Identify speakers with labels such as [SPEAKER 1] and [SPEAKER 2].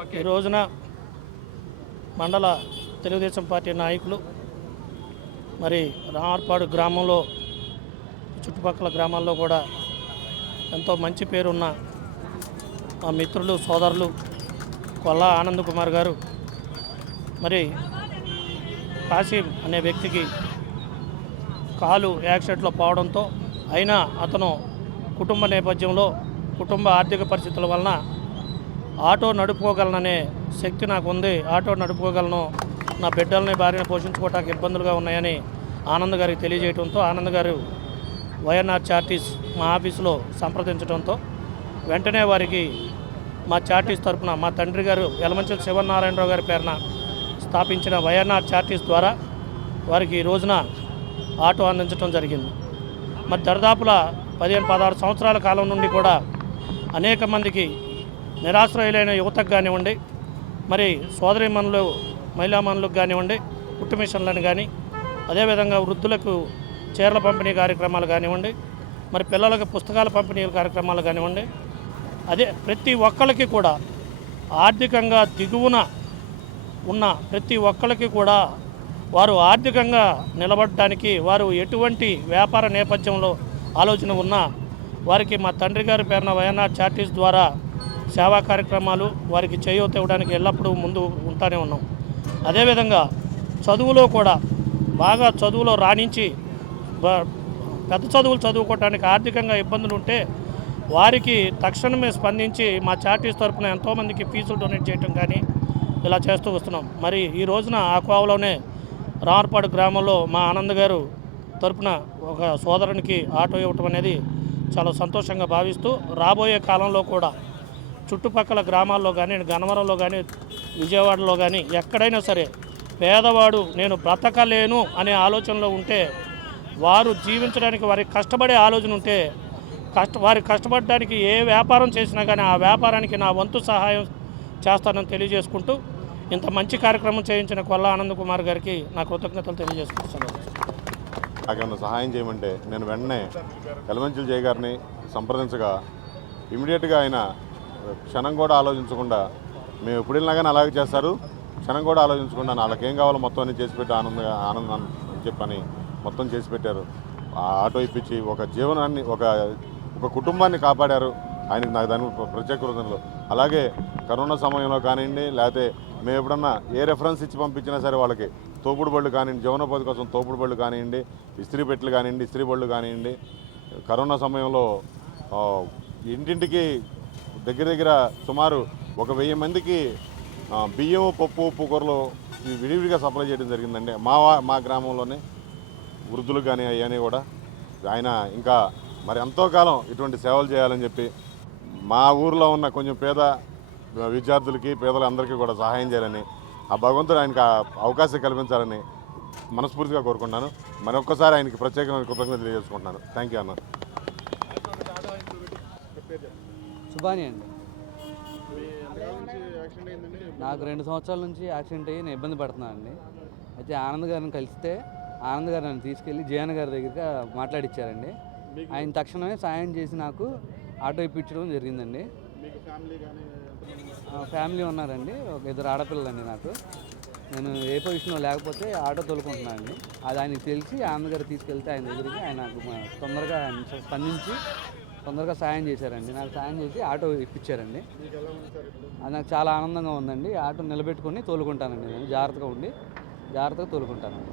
[SPEAKER 1] ఈ రోజున మండల తెలుగుదేశం పార్టీ నాయకులు మరి రామార్పాడు గ్రామంలో చుట్టుపక్కల గ్రామాల్లో కూడా ఎంతో మంచి పేరున్న మా మిత్రులు సోదరులు కొల్లా ఆనంద్ కుమార్ గారు. మరి కాసిం అనే వ్యక్తికి కాలు యాక్సిడెంట్లో పోవడంతో అయినా అతను కుటుంబ నేపథ్యంలో కుటుంబ ఆర్థిక పరిస్థితుల వలన ఆటో నడుపుకోగలననే శక్తి నాకు ఉంది ఆటో నడుపుకోగలను. నా బిడ్డల్ని భార్యను పోషించుకోవటానికి ఇబ్బందులుగా ఉన్నాయని ఆనంద్ గారికి తెలియజేయడంతో ఆనంద్ గారు వైఎన్ఆర్ చార్టీస్ మా ఆఫీసులో సంప్రదించడంతో వెంటనే వారికి మా చార్టీస్ తరపున మా తండ్రి గారు యలమంచల్ శివనారాయణరావు గారి పేరున స్థాపించిన వైఎన్ఆర్ చార్టీస్ ద్వారా వారికి ఈ రోజున ఆటో అందించడం జరిగింది. మరి దరిదాపుల పదిహేను పదహారు సంవత్సరాల కాలం నుండి కూడా అనేక మందికి నిరాశ్రయులైన యువతకు కానివ్వండి మరి సోదరిమణులు మహిళామణులకు కానివ్వండి కుట్టు మిషన్లను కానీ అదేవిధంగా వృద్ధులకు చీరల పంపిణీ కార్యక్రమాలు కానివ్వండి మరి పిల్లలకు పుస్తకాల పంపిణీ కార్యక్రమాలు కానివ్వండి అదే ప్రతి ఒక్కరికి కూడా ఆర్థికంగా దిగువన ఉన్న ప్రతి ఒక్కరికి కూడా వారు ఆర్థికంగా నిలబడటానికి వారు ఎటువంటి వ్యాపార నేపథ్యంలో ఆలోచన ఉన్నా వారికి మా తండ్రి గారి పేరున వయనాడ్ చార్టీస్ ద్వారా సేవా కార్యక్రమాలు వారికి చేయూత ఇవ్వడానికి ఎల్లప్పుడూ ముందు ఉంటానే ఉన్నాం. అదేవిధంగా చదువులో కూడా బాగా చదువులో రాణించి పెద్ద చదువులు చదువుకోవడానికి ఆర్థికంగా ఇబ్బందులు ఉంటే వారికి తక్షణమే స్పందించి మా చార్టీస్ తరపున ఎంతోమందికి ఫీజులు డొనేట్ చేయటం కానీ ఇలా చేస్తూ వస్తున్నాం. మరి ఈ రోజున ఆ కోవలోనే గ్రామంలో మా ఆనంద్ గారు తరపున ఒక సోదరునికి ఆటో ఇవ్వటం అనేది చాలా సంతోషంగా భావిస్తూ రాబోయే కాలంలో కూడా చుట్టుపక్కల గ్రామాల్లో కానీ గన్నవరంలో కానీ విజయవాడలో కానీ ఎక్కడైనా సరే పేదవాడు నేను బ్రతకలేను అనే ఆలోచనలో ఉంటే వారు జీవించడానికి వారికి కష్టపడే ఆలోచన ఉంటే కష్ట వారి కష్టపడడానికి ఏ వ్యాపారం చేసినా కానీ ఆ వ్యాపారానికి నా వంతు సహాయం చేస్తానని తెలియజేసుకుంటూ ఇంత మంచి కార్యక్రమం చేయించిన కొల్ల ఆనంద్ కుమార్ గారికి నా కృతజ్ఞతలు తెలియజేసుకుంటున్నాను.
[SPEAKER 2] నాకేమన్నా సహాయం చేయమంటే నేను వెంటనే ఎలమంచులు జయ గారిని సంప్రదించగా ఇమీడియట్గా ఆయన క్షణం కూడా ఆలోచించకుండా మేము ఎప్పుడు వెళ్ళినా కానీ అలాగే చేస్తారు. క్షణం కూడా ఆలోచించకుండా వాళ్ళకి ఏం కావాలో మొత్తం అన్ని చేసి పెట్టి ఆనంద ఆనందం అని చెప్పని మొత్తం చేసి పెట్టారు. ఆ ఆటో ఇప్పించి ఒక జీవనాన్ని ఒక ఒక కుటుంబాన్ని కాపాడారు. ఆయనకు నాకు దాని ప్రత్యేక కృతజ్ఞతలు అలాగే కరోనా సమయంలో కానివ్వండి లేకపోతే మేము ఎప్పుడన్నా ఏ రెఫరెన్స్ ఇచ్చి పంపించినా సరే వాళ్ళకి తోపుడు బళ్ళు కానివ్వండి జీవనోపాధి కోసం తోపుడు బళ్ళు కానివ్వండి ఇస్త్రీ పెట్టెలు కానివ్వండి ఇస్త్రీ బళ్ళు కానివ్వండి. కరోనా సమయంలో ఇంటింటికి దగ్గర దగ్గర సుమారు ఒక వెయ్యి మందికి బియ్యం పప్పు ఉప్పు కూరలు విడివిడిగా సప్లై చేయడం జరిగిందండి. మా మా గ్రామంలోనే వృద్ధులు కానీ అవన్నీ కూడా ఆయన ఇంకా మరి ఎంతో కాలం ఇటువంటి సేవలు చేయాలని చెప్పి మా ఊర్లో ఉన్న కొంచెం పేద విద్యార్థులకి పేదలందరికీ కూడా సహాయం చేయాలని ఆ భగవంతుడు ఆయనకు అవకాశం కల్పించాలని మనస్ఫూర్తిగా కోరుకుంటున్నాను. మరొక్కసారి ఆయనకి ప్రత్యేకమైన కృతజ్ఞతలు తెలియజేసుకుంటున్నాను. థ్యాంక్ యూ అన్న.
[SPEAKER 3] సుబాని అండి. నాకు రెండు సంవత్సరాల నుంచి యాక్సిడెంట్ అయ్యి నేను ఇబ్బంది పడుతున్నాను అండి. అయితే ఆనంద్ గారిని కలిస్తే ఆనంద్ గారు నన్ను తీసుకెళ్ళి జయన్ గారి దగ్గర మాట్లాడిచ్చారండి. ఆయన తక్షణమే సాయం చేసి నాకు ఆటో ఇప్పించడం జరిగిందండి. ఫ్యామిలీ ఉన్నారండి. ఒక ఇద్దరు ఆడపిల్లలండి నాకు. నేను ఏ పొజిషన్లో లేకపోతే ఆటో తోలుకుంటున్నాను అండి. అది ఆయనకి తెలిసి ఆనంద్ గారు తీసుకెళ్తే ఆయన దగ్గరికి ఆయన తొందరగా స్పందించి తొందరగా సాయం చేశారండి. నాకు సాయం చేసి ఆటో ఇప్పించారండి. అది నాకు చాలా ఆనందంగా ఉందండి. ఆటో నిలబెట్టుకొని తోలుకుంటానండి నేను. జాగ్రత్తగా ఉండి జాగ్రత్తగా తోలుకుంటానండి.